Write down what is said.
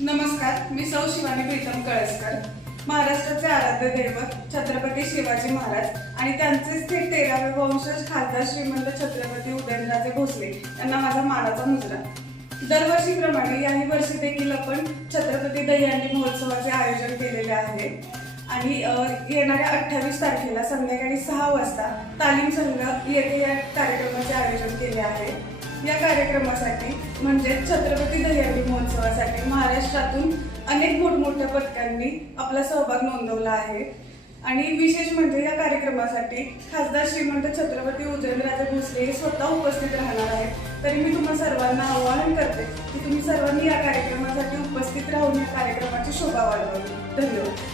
नमस्कार, मी सौ शिवानी प्रीतम कळसकर. महाराष्ट्राचे आराध्य दैवत छत्रपती शिवाजी महाराज आणि त्यांचेच थेट 13वे वंशज खासदार श्रीमंत छत्रपती उदयनराजे भोसले यांना माझा मानाचा मुजरा. दरवर्षीप्रमाणे याही वर्षी देखील आपण छत्रपती दहीहंडी महोत्सवाचे आयोजन केलेले आहे आणि येणाऱ्या 28 तारखेला संध्याकाळी 6 वाजता तालीम संघ येथे या कार्यक्रमाचे आयोजन केले आहे. या कार्यक्रमासाठी म्हणजे छत्रपती दहीहंडी महोत्सवासाठी महाराष्ट्रातून अनेक मोठमोठ्या पथकांनी आपला सहभाग नोंदवला आहे आणि विशेष म्हणजे या कार्यक्रमासाठी खासदार श्रीमंत छत्रपती उदयनराजे भोसले हे स्वतः उपस्थित राहणार आहेत. तरी मी तुम्हा सर्वांना आवाहन करते की तुम्ही सर्वांनी या कार्यक्रमासाठी उपस्थित राहून या कार्यक्रमाची शोभा वाढवावी. धन्यवाद.